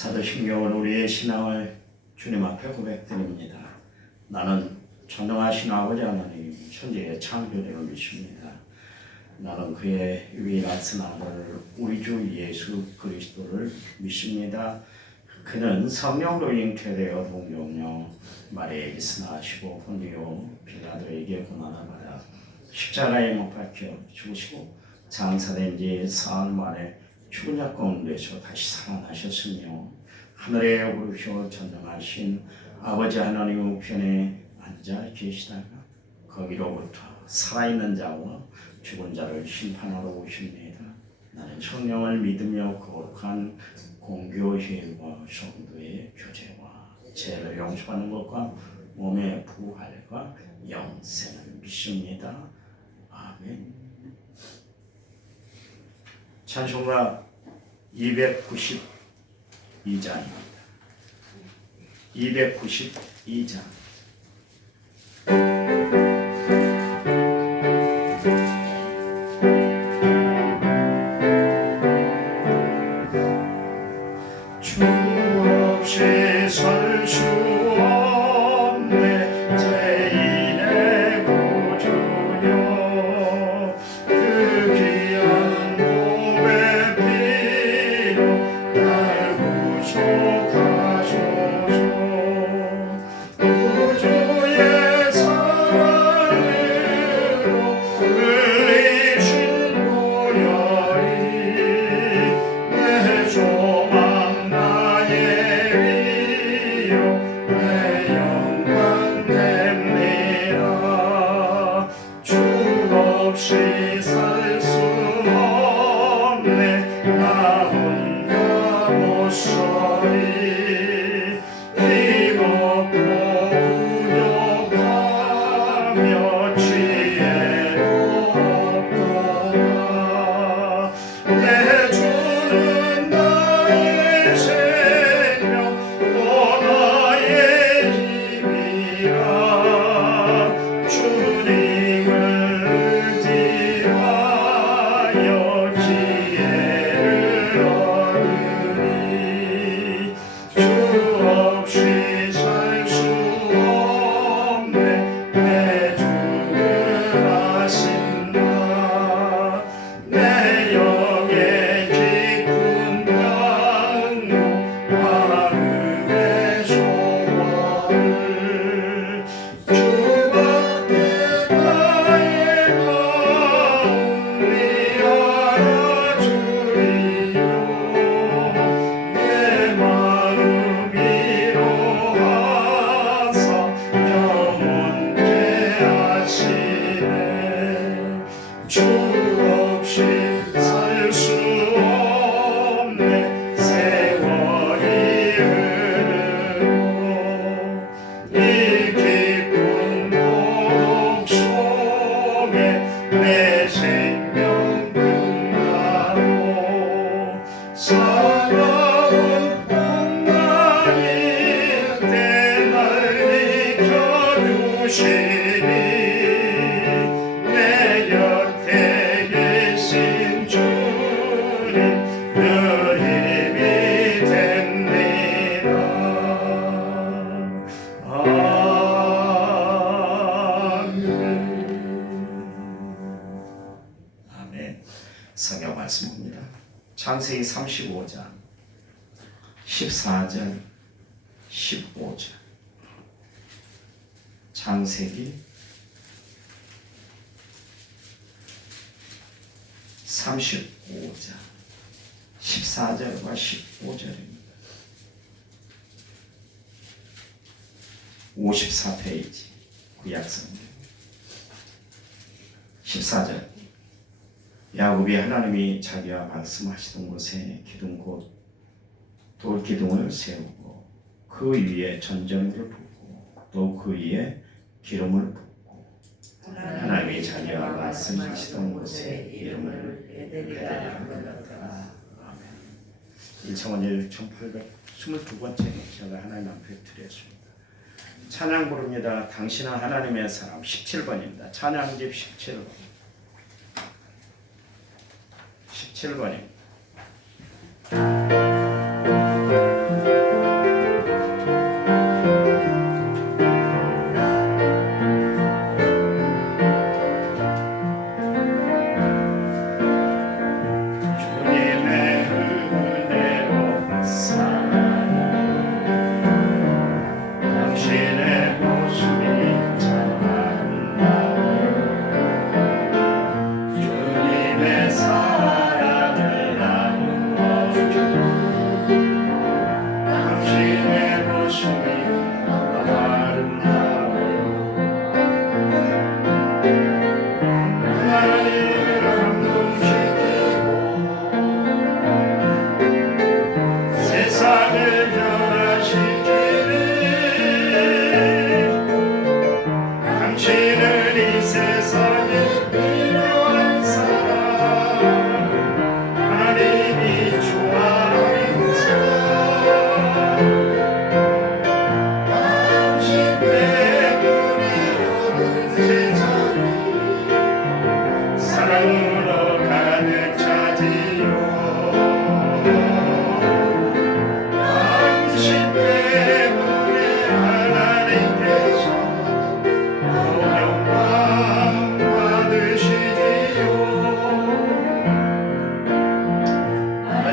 사도신경은 우리의 신앙을 주님 앞에 고백드립니다. 나는 전능하신 아버지 하나님 천지의 창조주를 믿습니다. 나는 그의 유일하신 아들 우리 주 예수 그리스도를 믿습니다. 그는 성령으로 잉태되어 동정녀 마리아에게서 나시고 본디오 빌라도에게 고난을 받아 십자가에 못 박혀 죽으시고 장사된 지 사흘 만에 죽은 자 가운데서 다시 살아나셨으며 하늘에 오르셔 전능하신 아버지 하나님 우편에 앉아 계시다가 거기로부터 살아있는 자와 죽은 자를 심판하러 오십니다. 나는 성령을 믿으며 거룩한 공교회와 성도의 교제와 죄를 용서받는 것과 몸의 부활과 영생을 믿습니다. 아멘. 찬송가 292장입니다. 292장. 주 없이 살 수 없네 죄인의 구주여 그 귀한 몸의 피로 날 구속하소서. 우주의 사랑으로 흘리신 보혈이 내 소망 나의 위로 내 영광 됩니다. 주 없이 살 수 없네 나 혼자 못 살리 힘없고 부족하며 지혜도 없도다. 내 주는 나의 생명 또 나의 힘이라 주님을 의지하여 지혜를 얻으니 주 없이 살 수 없네 내 주를 아신다. 내 영의 깊은 강로 마음의 소원을 주밖에 나의 마음이 알아주리요. 내 마음 위로하사 영원케 하시네. 주 없이 살 수 없네 세월이 흐르고 이 깊은 고독 속에 내 생명 끝나고 사나운 풍랑일 때 날 지켜주시니 내 곁에 계신 주님 늘 힘이 됩니다. 아멘. 성경 말씀입니다. 창세기 35장 14절 15절. 창세기 35장 14절과 15절입니다. 54페이지 구약성경 14절. 야곱이 하나님이 자기와 말씀하시던 곳에 기둥 곧 돌기둥을 세우고 그 위에 전전물을 붓고 또 그 위에 기름을 붓고 하나님이 자기와 말씀하시던 곳에 이름을 베델이라 불렀더라. 아멘. 1차원 1822번째 제가 하나님 앞에 드렸습니다. 찬양 부릅니다. 당신은 하나님의 사람 17번입니다. 찬양집 17번 17번입니다.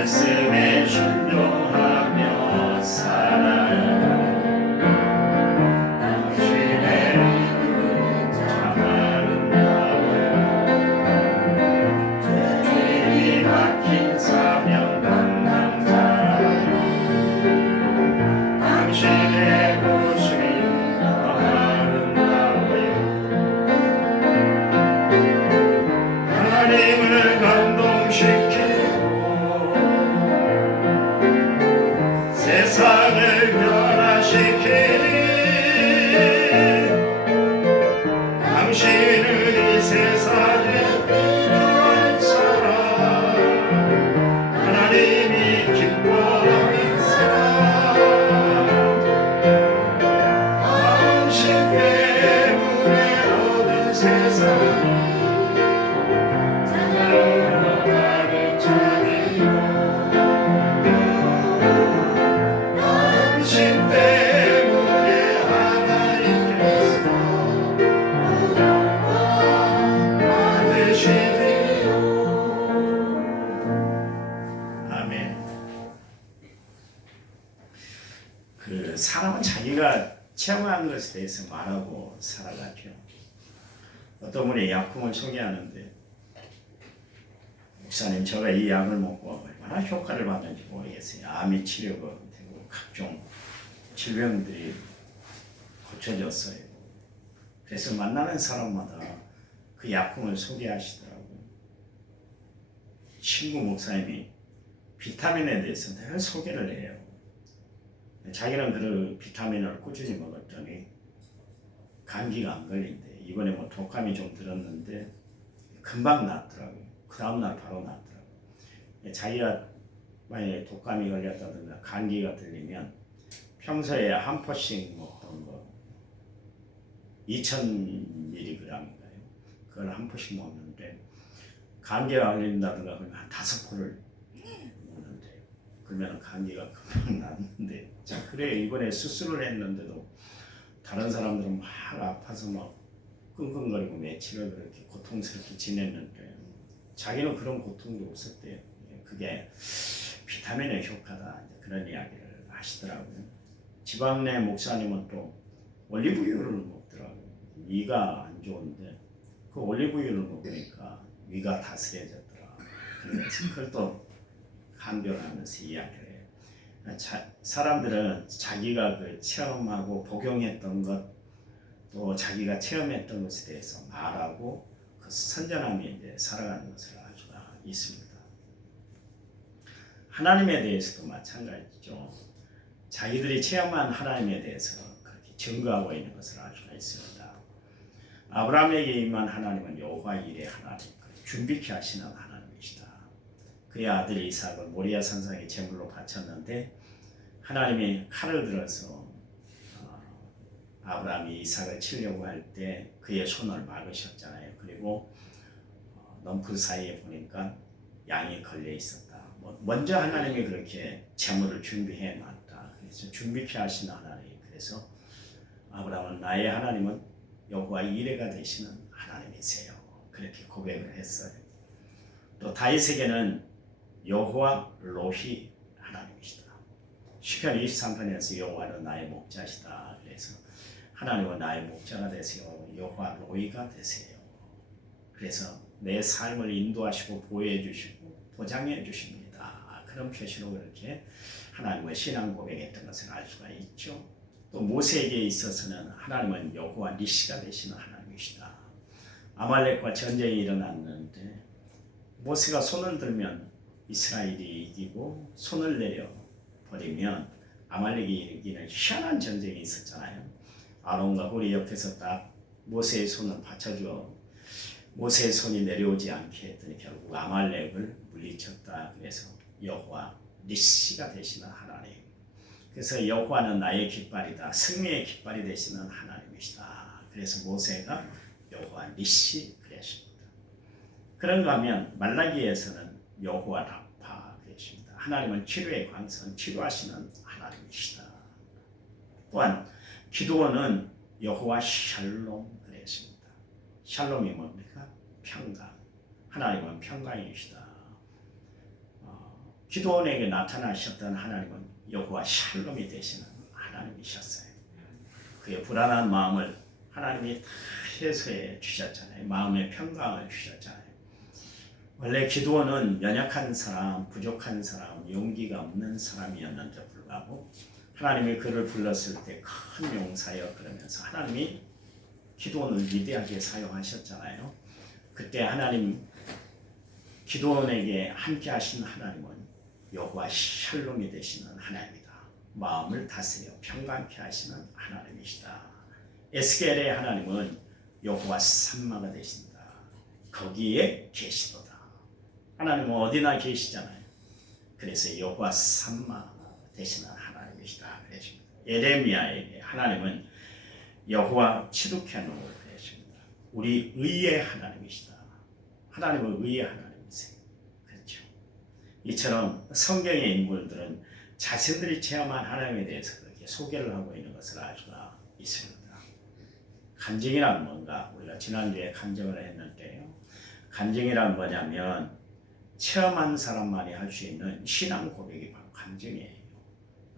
말씀에 순종하며 살아가는 당신의 이름은 참 아름다워요. 죄이 막힌 사명 감당자라니 당신의 모습이 더 아름다워요. 하나님을 감동시키고 세상을 변화시키니 당신은 이 세상에 필요한 사람, 하나님이 기뻐하는 사람, 당신 때문에 모든 세상이 사랑으로 가득 차리요. 당신 때문에 하나님께서 받으시리요. 아멘. 그 사람은 자기가 체험한 것에 대해서 말하고 살아가죠. 어떤 분이 약품을 소개하는데, 목사님, 제가 이 약을 먹고 얼마나 효과를 받는지 모르겠어요. 암이 치료가 되고 각종 질병들이 고쳐졌어요. 그래서 만나는 사람마다 그 약품을 소개하시더라고요. 친구 목사님이 비타민에 대해서 늘 소개를 해요. 자기는 그 비타민을 꾸준히 먹었더니 감기가 안 걸린대. 이번에 뭐 독감이 좀 들었는데 금방 낫더라고요. 그 다음날 바로 낫더라고요. 자기가 만약에 독감이 걸렸다든가 감기가 들리면 평소에 한 포씩 먹던 거 2000mg인가요? 그걸 한 포씩 먹는데 감기가 걸린다든가 그러면 한 5포를 먹는데 그러면 감기가 금방 낫는데, 자 그래 이번에 수술을 했는데도 다른 사람들은 막 아파서 막 끙끙거리고 며칠을 그렇게 고통스럽게 지냈는데 자기는 그런 고통도 없었대요. 그게 비타민의 효과다, 그런 이야기를 하시더라고요. 지방 내 목사님은 또 올리브유를 먹더라고요. 위가 안 좋은데 그 올리브유를 먹으니까 위가 다스려졌더라. 그래서 그걸 또 간결하면서 이야기를 해요. 사람들은 자기가 그 체험하고 복용했던 것, 또 자기가 체험했던 것에 대해서 말하고 그 선전하며 이제 살아가는 것을 알 수가 있습니다. 하나님에 대해서도 마찬가지죠. 자기들이 체험한 하나님에 대해서 그렇게 증거하고 있는 것을 알 수가 있습니다. 아브라함에게 임한 하나님은 여호와 일의 하나님, 준비케 하시는 하나님이시다. 그의 아들 이삭을 모리아 산상에 제물로 바쳤는데 하나님이 칼을 들어서 아브라함이 이삭을 치려고 할 때 그의 손을 막으셨잖아요. 그리고 넝쿨 사이에 보니까 양이 걸려 있었다. 먼저 하나님이 그렇게 제물을 준비해 놨다. 그래서 준비케 하시는 하나님. 그래서 아브라함은 나의 하나님은 여호와 이레가 되시는 하나님이세요. 그렇게 고백을 했어요. 또 다윗에게는 여호와 로히 하나님이시다. 시편 23편에서 여호와는 나의 목자시다. 그래서 하나님은 나의 목자가 되세요. 여호와 로히가 되세요. 그래서 내 삶을 인도하시고 보호해 주시고 보장해 주십니다. 그런 표시로 그렇게 하나님의 신앙 고백했던 것을 알 수가 있죠. 또 모세에게 있어서는 하나님은 여호와 니시가 되시는 하나님이시다. 아말렉과 전쟁이 일어났는데 모세가 손을 들면 이스라엘이 이기고 손을 내려 버리면 아말렉이 이기는 희한한 전쟁이 있었잖아요. 아론과 홀이 옆에서 딱 모세의 손을 받쳐줘 모세의 손이 내려오지 않게 했더니 결국 아말렉을 물리쳤다. 그래서 여호와 니시가 되시는 하나님. 그래서 여호와는 나의 깃발이다. 승리의 깃발이 되시는 하나님이시다. 그래서 모세가 여호와 니시 그랬습니다. 그런가 하면 말라기에서는 여호와 라파 그랬습니다. 하나님은 치료의 광선, 치료하시는 하나님이시다. 또한 기도원은 여호와 샬롬 그랬습니다. 샬롬이 뭡니까? 평강. 하나님은 평강이시다. 기드온에게 나타나셨던 하나님은 여호와 샬롬이 되시는 하나님이셨어요. 그의 불안한 마음을 하나님이 다 해소해 주셨잖아요. 마음의 평강을 주셨잖아요. 원래 기드온은 연약한 사람, 부족한 사람, 용기가 없는 사람이었는데 불구하고 하나님이 그를 불렀을 때 큰 용사여 그러면서 하나님이 기드온을 위대하게 사용하셨잖아요. 그때 하나님 기드온에게 함께 하신 하나님은 여호와 샬롬이 되시는 하나님이다. 마음을 다스려 평강케 하시는 하나님이시다. 에스겔의 하나님은 여호와 삼마가 되신다. 거기에 계시도다. 하나님은 어디나 계시잖아요. 그래서 여호와 삼마 되시는 하나님이시다. 그랬습니다. 예레미야에게 하나님은 여호와 치두케노 되십니다. 우리 의의 하나님이시다. 하나님은 의의 하나님이세요. 그렇죠. 이처럼 성경의 인물들은 자신들이 체험한 하나님에 대해서 그렇게 소개를 하고 있는 것을 알 수가 있습니다. 간증이란 뭔가? 우리가 지난주에 간증을 했는데요. 간증이란 뭐냐면 체험한 사람만이 할 수 있는 신앙 고백이 바로 간증이에요.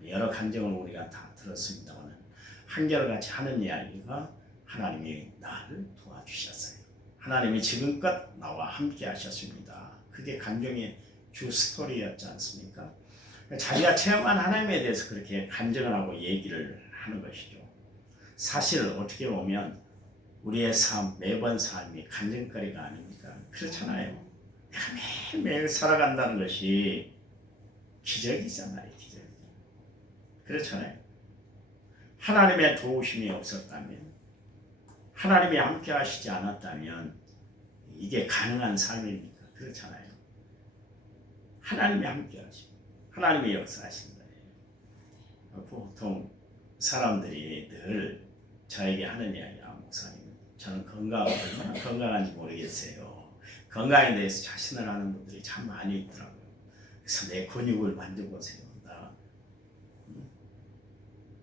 여러 간증을 우리가 다 들었습니다만 한결같이 하는 이야기가 하나님이 나를 도와주셨어요. 하나님이 지금껏 나와 함께 하셨습니다. 그게 간증의 주 스토리였지 않습니까? 자기가 체험한 하나님에 대해서 그렇게 간증을 하고 얘기를 하는 것이죠. 사실 어떻게 보면 우리의 삶, 매번 삶이 간증거리가 아닙니까? 그렇잖아요. 내가 매일매일 살아간다는 것이 기적이잖아요. 기적. 그렇잖아요. 하나님의 도우심이 없었다면, 하나님이 함께 하시지 않았다면 이게 가능한 삶입니까? 그렇잖아요. 하나님이 함께 하시고 하나님이 역사하신 거예요. 보통 사람들이 늘 저에게 하는 이야기야, 목사님, 저는 얼마나 건강한지 모르겠어요. 건강에 대해서 자신을 하는 분들이 참 많이 있더라고요. 그래서 내 근육을 만져보세요. 나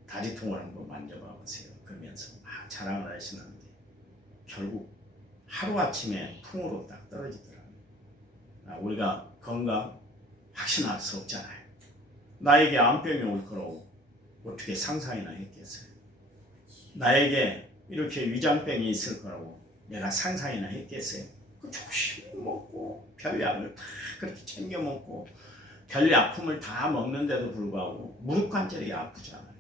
다리통을 한번 만져봐 보세요. 그러면서 막 자랑을 하시는데 결국 하루아침에 풍으로 딱 떨어지더라고요. 우리가 건강 확신할 수 없잖아요. 나에게 암병이 올 거라고 어떻게 상상이나 했겠어요. 나에게 이렇게 위장병이 있을 거라고 내가 상상이나 했겠어요. 그 조심히 먹고 별약을 다 그렇게 챙겨 먹고 별 약품을 다 먹는데도 불구하고 무릎 관절이 아프잖아요.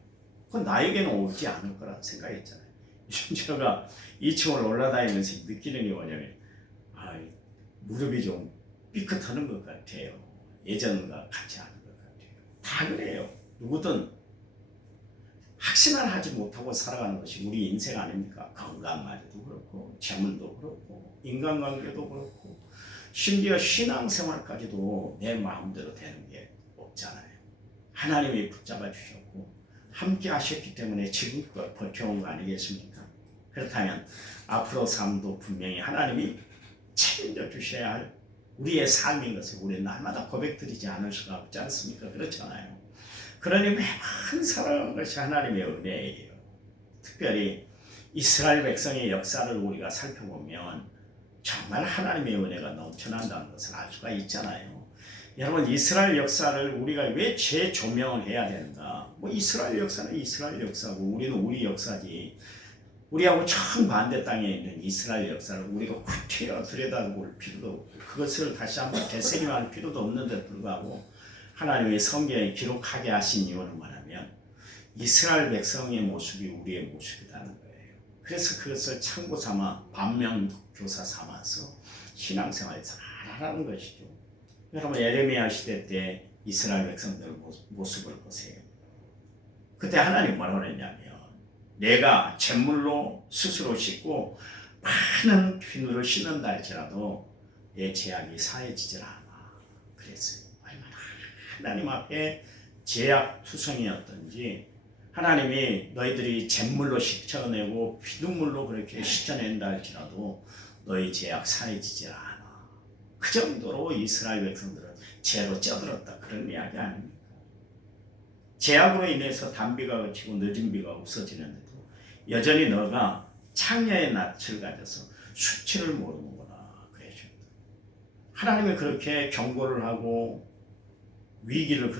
그건 나에게는 오지 않을 거라 생각했잖아요. 요즘 제가 2층을 올라다니면서 느끼는 게 뭐냐면 무릎이 좀 삐끗하는 것 같아요. 예전과 같지 않은 것 같아요. 다 그래요. 누구든 확신을 하지 못하고 살아가는 것이 우리 인생 아닙니까? 건강만도 그렇고 재물도 그렇고 인간관계도 그렇고 심지어 신앙생활까지도 내 마음대로 되는 게 없잖아요. 하나님이 붙잡아 주셨고 함께 하셨기 때문에 지금껏 버텨온 거 아니겠습니까? 그렇다면 앞으로 삶도 분명히 하나님이 책임져 주셔야 할 우리의 삶인 것을 우리는 날마다 고백드리지 않을 수가 없지 않습니까? 그렇잖아요. 그러니 매번 살아가는 것이 하나님의 은혜예요. 특별히 이스라엘 백성의 역사를 우리가 살펴보면 정말 하나님의 은혜가 넘쳐난다는 것을 알 수가 있잖아요. 여러분, 이스라엘 역사를 우리가 왜 재조명을 해야 되는가? 이스라엘 역사는 이스라엘 역사고 우리는 우리 역사지. 우리하고 정반대 땅에 있는 이스라엘 역사를 우리가 구태여 들여다볼 필요도 없고 그것을 다시 한번 되새김할 필요도 없는데 불구하고 하나님의 성경에 기록하게 하신 이유는 뭐냐면 이스라엘 백성의 모습이 우리의 모습이라는 거예요. 그래서 그것을 참고 삼아 반면교사 삼아서 신앙생활을 잘하는 것이죠. 여러분, 예레미야 시대 때 이스라엘 백성들 모습을 보세요. 그때 하나님 뭐라고 그랬냐면 내가 잿물로 스스로 씻고 많은 비누를 씻는다 할지라도 내 죄악이 사해지질 않아. 그랬어요. 얼마나 하나님 앞에 죄악투성이었던지 하나님이 너희들이 잿물로 씻어내고 피눈물로 그렇게 씻어낸다 할지라도 너희 죄악 사해지질 않아. 그 정도로 이스라엘 백성들은 죄로 쪄들었다. 그런 이야기 아닙니까? 죄악으로 인해서 단비가 그치고 늦은 비가 없어지는데도 여전히 너가 창녀의 낯을 가져서 수치를 모르는구나. 그래줍니다. 하나님이 그렇게 경고를 하고 위기를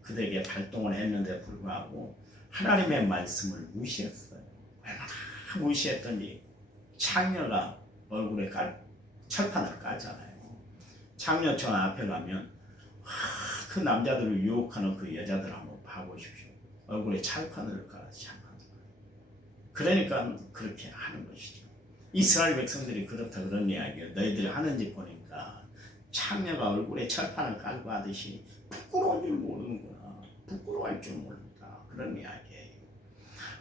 그들에게 발동을 했는데 불구하고 하나님의 말씀을 무시했어요. 얼마나 무시했더니 창녀가 얼굴에 철판을 깔잖아요. 창녀촌 앞에 가면 그 남자들을 유혹하는 그 여자들 한번 봐보십시오. 얼굴에 철판을 깔아서 그러니까 그렇게 하는 것이죠. 이스라엘 백성들이 그렇다 그런 이야기예요. 너희들이 하는지 보니까 창녀가 얼굴에 철판을 깔고 하듯이 부끄러운 줄 모르는구나. 부끄러워할 줄 모른다. 그런 이야기예요.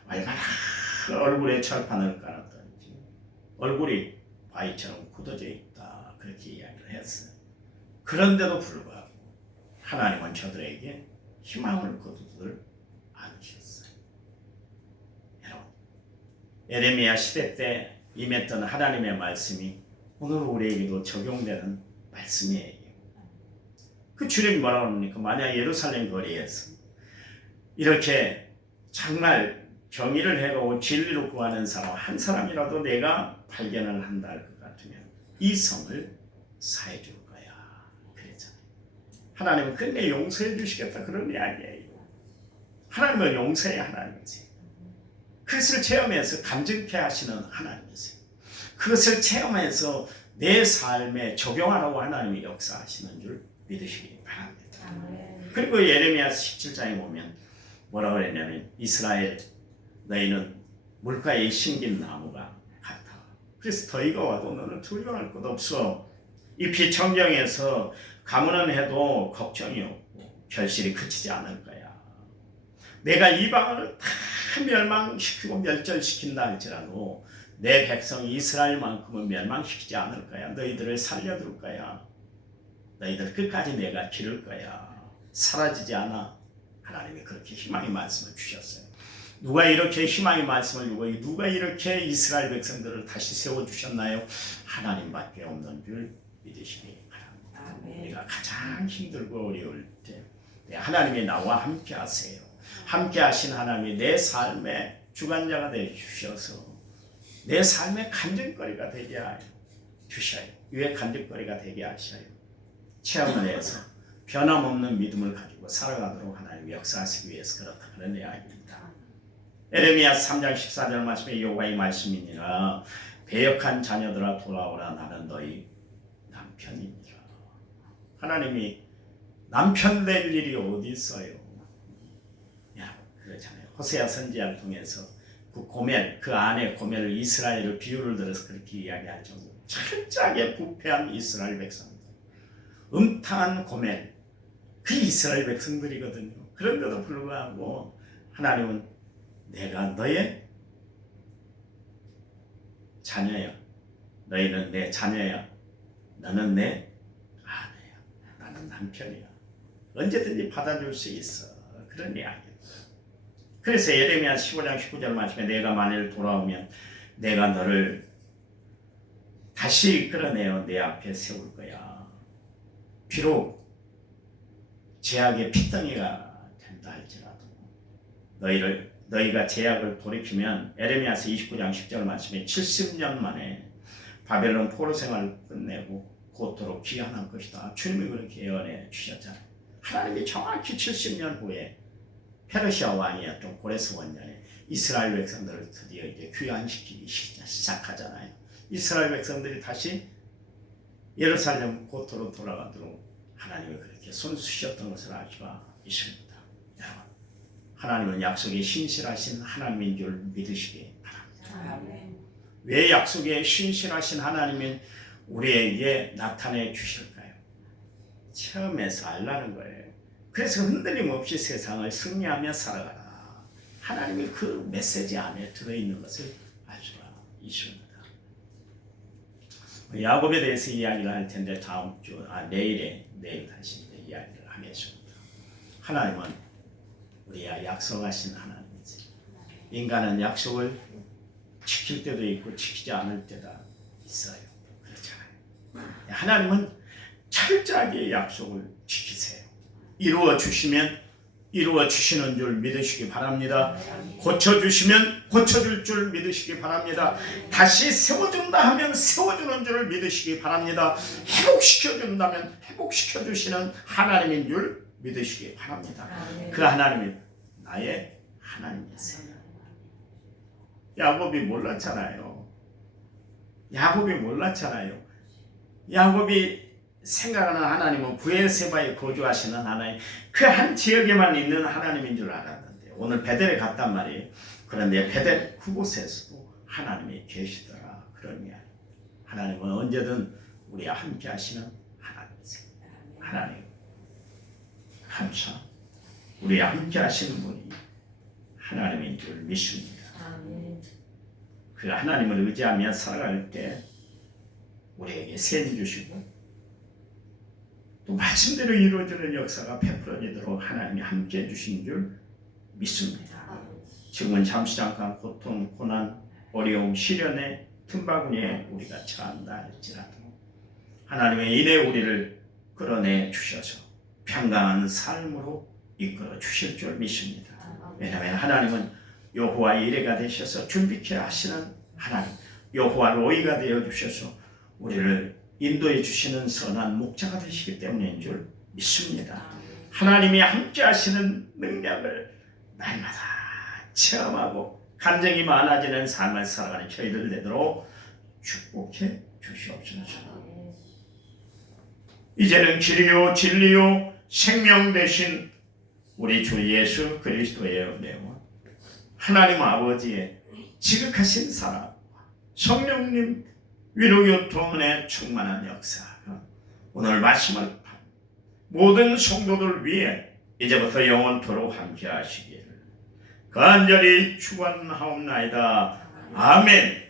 얼마나 얼굴에 철판을 깔았던지 얼굴이 바위처럼 굳어져 있다. 그렇게 이야기를 했어요. 그런데도 불구하고 하나님은 저들에게 희망을 거두들 않으셨어요. 여러분, 예레미야 시대 때 임했던 하나님의 말씀이 오늘 우리에게도 적용되는 말씀이에요. 그 주님이 뭐라고 합니까? 만약 예루살렘 거리에서 이렇게 정말 정의를 해가고 진리로 구하는 사람 한 사람이라도 내가 발견을 한다 할 것 같으면 이 성을 사해 줄 거야. 그랬잖아요. 하나님은 끝내 용서해 주시겠다 그런 이야기예요. 하나님은 용서의 하나님이세요. 그것을 체험해서 감정케 하시는 하나님이세요. 그것을 체험해서 내 삶에 적용하라고 하나님이 역사하시는 줄 믿으시기 바랍니다. 그리고 예레미야 17장에 보면 뭐라고 그랬냐면 이스라엘 너희는 물가에 심긴 나무가 같아. 그래서 더위가 와도 너는 두려워할 것 없어. 잎이 청정해서 가뭄은 해도 걱정이 없고 결실이 그치지 않을 거야. 내가 이방을 다 멸망시키고 멸절시킨다 할지라도 내 백성 이스라엘만큼은 멸망시키지 않을 거야. 너희들을 살려둘 거야. 너희들 끝까지 내가 기를 거야. 사라지지 않아. 하나님이 그렇게 희망의 말씀을 주셨어요. 누가 이렇게 희망의 말씀을 주고 누가 이렇게 이스라엘 백성들을 다시 세워주셨나요? 하나님밖에 없는 줄 믿으시기 바랍니다. 우리가 가장 힘들고 어려울 때 하나님이 나와 함께 하세요. 함께 하신 하나님이 내 삶의 주관자가 되어 주셔서 내 삶의 간증거리가 되게 주셔요. 위에 간증거리가 되게 하셔요. 체험을 해서 변함없는 믿음을 가지고 살아가도록 하나님이 역사하시기 위해서 그렇다 그런 이야기입니다. 에레미야 3장 14절 말씀에 여호와의 말씀이니라 배역한 자녀들아 돌아오라 나는 너희 남편이니라. 하나님이 남편 될 일이 어디 있어요? 그렇잖아요. 호세아 선지자를 통해서 그 고멜, 그 안에 고멜을 이스라엘을 비유를 들어서 그렇게 이야기할 정도로 철저하게 부패한 이스라엘 백성들, 음탕한 고멜, 그 이스라엘 백성들이거든요. 그런데도 불구하고 하나님은 내가 너의 자녀야. 너희는 내 자녀야. 너는 내 아내야. 나는 남편이야. 언제든지 받아줄 수 있어. 그런 이야기입니다. 그래서 예레미야 15장 19절 말씀에 내가 만일 돌아오면 내가 너를 다시 끌어내어 내 앞에 세울 거야. 비록 제약의 핏덩이가 된다 할지라도 너희가 제약을 돌이키면 에레미야서 29장 10절 말씀에 70년 만에 바벨론 포로 생활을 끝내고 곧도록 귀환할 것이다. 주님이 그렇게 예언해 주셨잖아요. 하나님이 정확히 70년 후에 페르시아 왕이었던 고레스 원년에 이스라엘 백성들을 드디어 이제 귀환시키기 시작하잖아요. 이스라엘 백성들이 다시 예루살렘 고토로 돌아가도록 하나님이 그렇게 손쓰셨던 것을 알 수가 있습니다. 여러분, 하나님은 약속에 신실하신 하나님인 줄 믿으시기 바랍니다. 아멘. 왜 약속에 신실하신 하나님은 우리에게 나타내 주실까요? 체험해서 알라는 거예요. 그래서 흔들림 없이 세상을 승리하며 살아가라. 하나님이 그 메시지 안에 들어있는 것을 알 수가 있습니다. 야곱에 대해서 이야기를 할 텐데 내일 다시 이야기를 하겠습니다. 하나님은 우리와 약속하신 하나님이세요. 인간은 약속을 지킬 때도 있고 지키지 않을 때가 있어요. 그렇잖아요. 하나님은 철저하게 약속을 지키세요. 이루어 주시면 이루어 주시는 줄 믿으시기 바랍니다. 고쳐주시면 고쳐줄 줄 믿으시기 바랍니다. 다시 세워준다 하면 세워주는 줄 믿으시기 바랍니다. 회복시켜준다면 회복시켜주시는 하나님인 줄 믿으시기 바랍니다. 아멘. 그 하나님이 나의 하나님이세요. 야곱이 몰랐잖아요. 야곱이 생각하는 하나님은 브에세바에 거주하시는 하나님, 그 한 지역에만 있는 하나님인 줄 알았는데 오늘 베델에 갔단 말이에요. 그런데 베델 그곳에서도 하나님이 계시더라. 그런 이야기. 하나님은 언제든 우리와 함께 하시는 하나님이세요. 하나님 감사. 우리와 함께 하시는 분이 하나님인 줄 믿습니다. 아멘. 그 하나님을 의지하며 살아갈 때 우리에게 세임 주시고 또 말씀대로 이루어지는 역사가 베풀어지도록 하나님이 함께해 주신 줄 믿습니다. 지금은 잠시 잠깐 고통, 고난, 어려움, 시련의 틈바구니에 우리가 처한다 할지라도 하나님의 인해 우리를 끌어내 주셔서 평강한 삶으로 이끌어 주실 줄 믿습니다. 왜냐하면 하나님은 여호와 이레가 되셔서 준비케 하시는 하나님, 여호와 로이가 되어 주셔서 우리를 인도해 주시는 선한 목자가 되시기 때문인 줄 믿습니다. 하나님이 함께 하시는 능력을 날마다 체험하고 감정이 많아지는 삶을 살아가는 저희들 되도록 축복해 주시옵소서. 이제는 길이요 진리요 생명 되신 우리 주 예수 그리스도의 은혜와 하나님 아버지의 지극하신 사랑과 성령님 위로교통의 충만한 역사가 오늘 말씀을 모든 성도들 위해 이제부터 영원토록 함께 하시기를 간절히 축원하옵나이다. 아멘.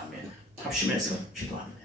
아멘. 합심해서 기도합니다.